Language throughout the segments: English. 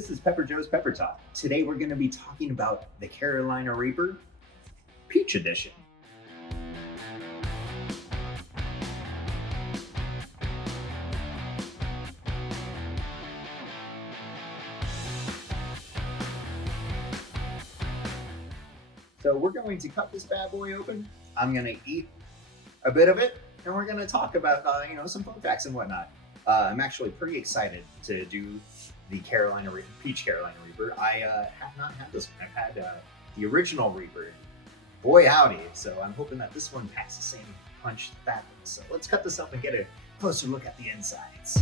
This is Pepper Joe's Pepper Talk. Today we're going to be talking about the Carolina Reaper Peach Edition. So we're going to cut this bad boy open. I'm going to eat a bit of it, and we're going to talk about some fun facts and whatnot. I'm actually pretty excited to do the Peach Carolina Reaper. I have not had this one. I've had the original Reaper. Boy howdy. So I'm hoping that this one packs the same punch that one. So let's cut this up and get a closer look at the insides.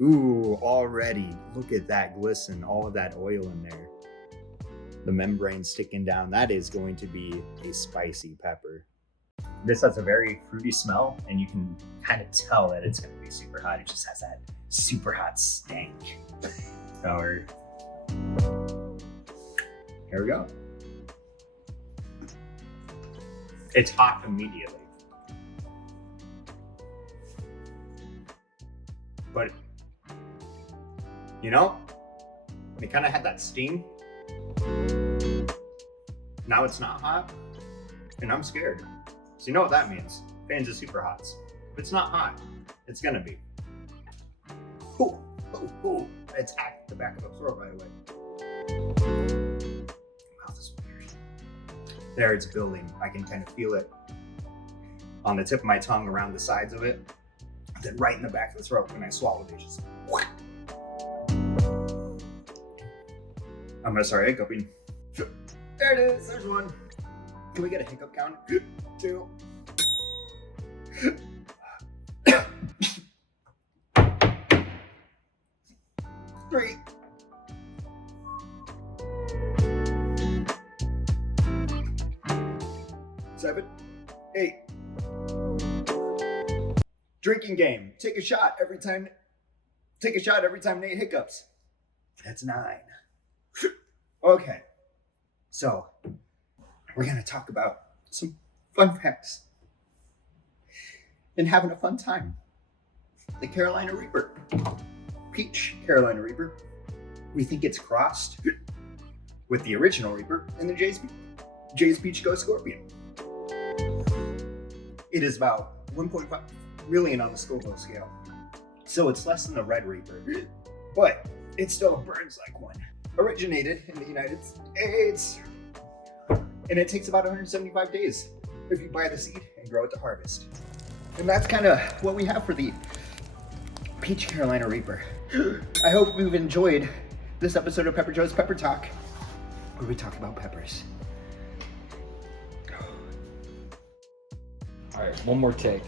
Ooh, already, look at that glisten, all of that oil in there. The membrane sticking down, that is going to be a spicy pepper. This has a very fruity smell, and you can kind of tell that it's going to be super hot. It just has that super hot stank. So here we go. It's hot immediately. But, it kind of had that sting. Now it's not hot, and I'm scared. So you know what that means? Fans of super hots. If it's not hot, it's gonna be. Ooh, ooh, ooh. It's at the back of the throat right away. Mouth is weird. There, it's building. I can kind of feel it on the tip of my tongue, around the sides of it. Then right in the back of the throat when I swallow it, just what? I'm gonna start hiccuping. There it is, there's one. Can we get a hiccup count? 2. 3. 7. 8. Drinking game. Take a shot every time Nate hiccups. That's 9. Okay. So, we're going to talk about some fun facts and having a fun time. The Carolina Reaper, Peach Carolina Reaper. We think it's crossed with the original Reaper and the Jay's Peach Ghost Scorpion. It is about 1.5 million on the Scoville scale. So it's less than the Red Reaper, but it still burns like one. Originated in the United States, and it takes about 175 days if you buy the seed and grow it to harvest. And that's kind of what we have for the Peach Carolina Reaper. I hope you've enjoyed this episode of Pepper Joe's Pepper Talk, where we talk about peppers. All right, one more take.